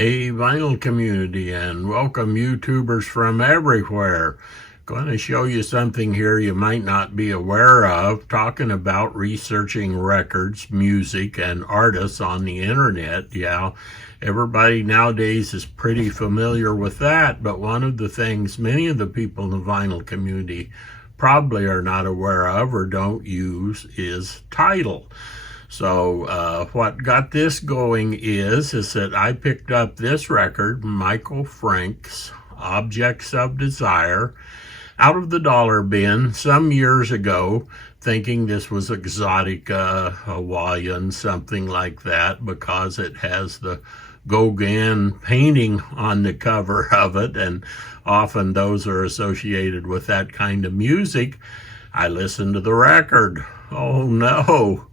Hey, vinyl community, and welcome YouTubers from everywhere. Going to show you something here you might not be aware of, talking about researching records, music, and artists on the internet. Yeah, everybody nowadays is pretty familiar with that, but one of the things many of the people in the vinyl community probably are not aware of or don't use is Tidal. So what got this going is that I picked up this record, Michael Frank's Objects of Desire, out of the dollar bin some years ago, thinking this was exotic Hawaiian, something like that, because it has the Gauguin painting on the cover of it, and often those are associated with that kind of music. I listened to the record. Oh no!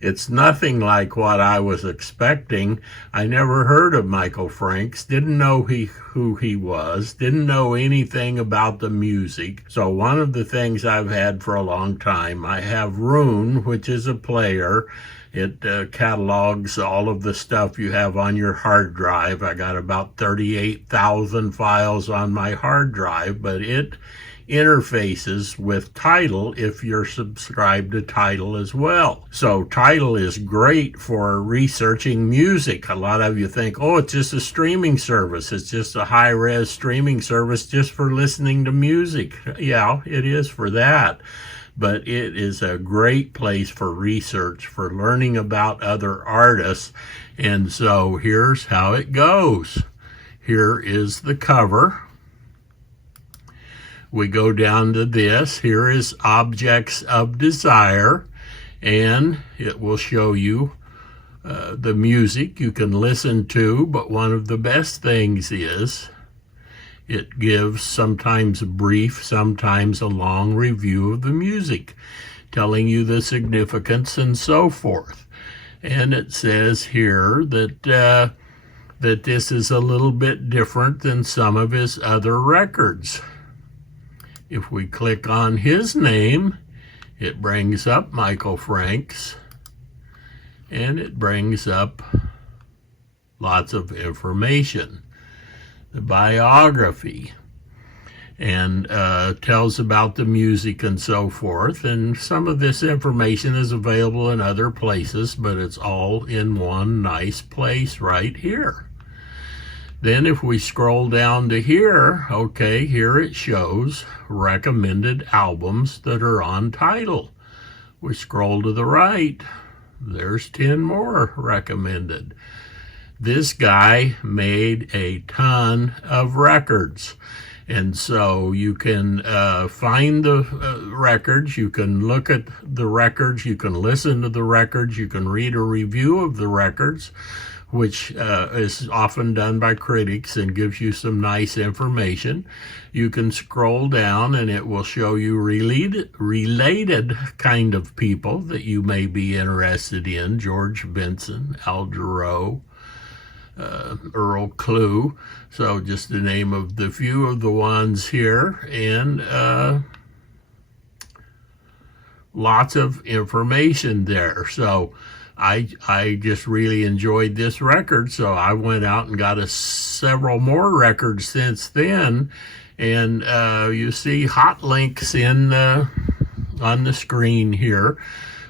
It's nothing like what I was expecting. I never heard of Michael Franks, didn't know who he was, didn't know anything about the music. So one of the things I've had for a long time, I have Rune, which is a player. It catalogs all of the stuff you have on your hard drive. I got about 38,000 files on my hard drive, but it interfaces with Tidal if you're subscribed to Tidal as well. So Tidal is great for researching music. A lot of you think, oh, it's just a streaming service. It's just a high-res streaming service just for listening to music. Yeah, it is for that. But it is a great place for research, for learning about other artists. And so here's how it goes. Here is the cover. We go down to this. Here is Objects of Desire, and it will show you the music you can listen to, but one of the best things is it gives sometimes a brief, sometimes a long review of the music, telling you the significance and so forth. And it says here that this is a little bit different than some of his other records. If we click on his name, it brings up Michael Franks, and it brings up lots of information. The biography, and tells about the music and so forth. And some of this information is available in other places, but it's all in one nice place right here. Then if we scroll down to here, okay, here it shows recommended albums that are on Tidal. We scroll to the right, there's 10 more recommended. This guy made a ton of records. And so you can find the records, you can look at the records, you can listen to the records, you can read a review of the records, which is often done by critics and gives you some nice information. You can scroll down and it will show you related kind of people that you may be interested in. George Benson, Al Jarreau, Earl Klugh. So just the name of the few of the ones here, and lots of information there. So I just really enjoyed this record, so I went out and got several more records since then. And you see hot links on the screen here.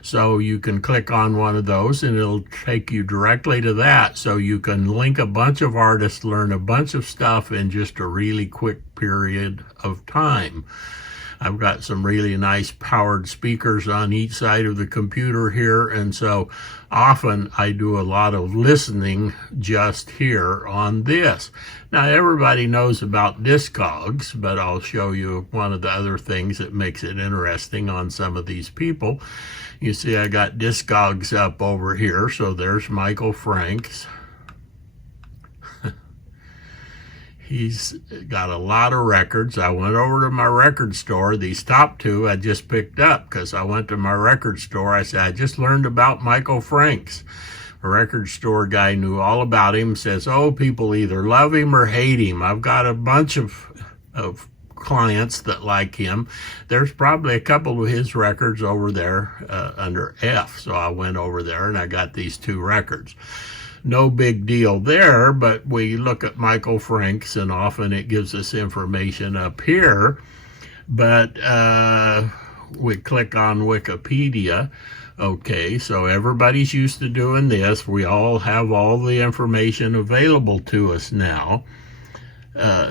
So you can click on one of those and it'll take you directly to that. So you can link a bunch of artists, learn a bunch of stuff in just a really quick period of time. I've got some really nice powered speakers on each side of the computer here, and so often I do a lot of listening just here on this. Now everybody knows about Discogs, but I'll show you one of the other things that makes it interesting on some of these people. You see I got Discogs up over here, so there's Michael Franks. He's got a lot of records. I went over to my record store. These top two I just picked up because I went to my record store. I said, I just learned about Michael Franks. A record store guy knew all about him, says, oh, people either love him or hate him. I've got a bunch of clients that like him. There's probably a couple of his records over there under F. So I went over there and I got these two records. no big deal there, but we look at Michael Franks, and often it gives us information up here. But we click on Wikipedia. Okay, so everybody's used to doing this. We all have all the information available to us now.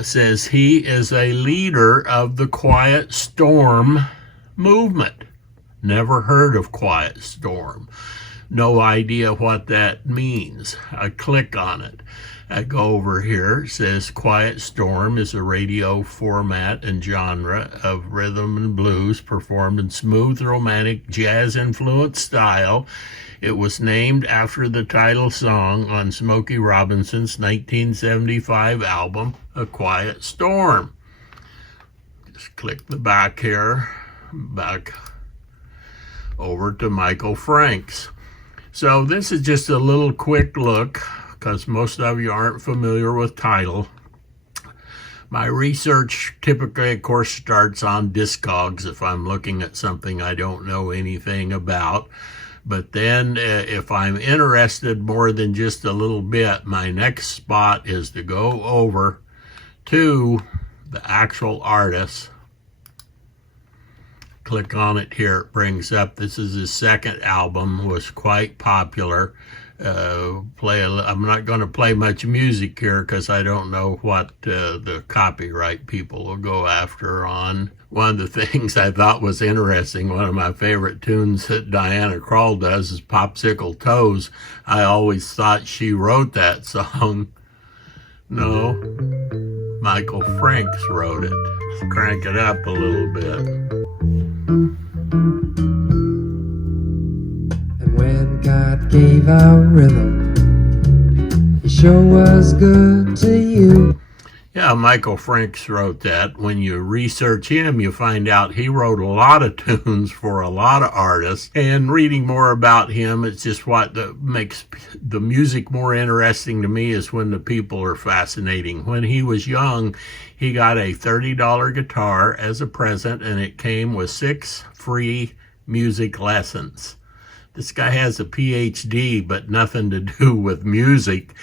Says he is a leader of the Quiet Storm movement. Never heard of Quiet Storm. No idea what that means. I click on it. I go over here. It says Quiet Storm is a radio format and genre of rhythm and blues performed in smooth, romantic, jazz-influenced style. It was named after the title song on Smokey Robinson's 1975 album, A Quiet Storm. Just click the back here, back over to Michael Franks. So this is just a little quick look, because most of you aren't familiar with Tidal. My research typically, of course, starts on Discogs if I'm looking at something I don't know anything about. But then if I'm interested more than just a little bit, my next spot is to go over to the actual artist. Click on it here. It brings up, this is his second album, was quite popular. I'm not going to play much music here because I don't know what the copyright people will go after on. One of the things I thought was interesting, one of my favorite tunes that Diana Krall does is Popsicle Toes. I always thought she wrote that song. No, Michael Franks wrote it. Let's crank it up a little bit. And when God gave out rhythm, He sure was good to you. Yeah, Michael Franks wrote that. When you research him, you find out he wrote a lot of tunes for a lot of artists. And reading more about him, it's just what makes the music more interesting to me is when the people are fascinating. When he was young, he got a $30 guitar as a present, and it came with 6 free music lessons. This guy has a PhD, but nothing to do with music.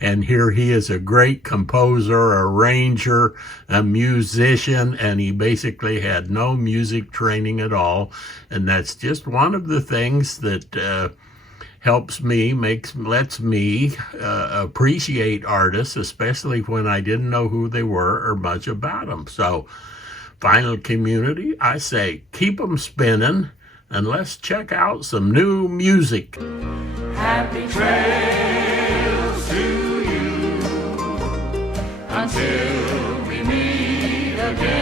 And here he is, a great composer, arranger, a musician, and he basically had no music training at all. And that's just one of the things that helps me, lets me appreciate artists, especially when I didn't know who they were or much about them. So, final community, I say keep them spinning, and let's check out some new music. Happy trails to you until we meet again.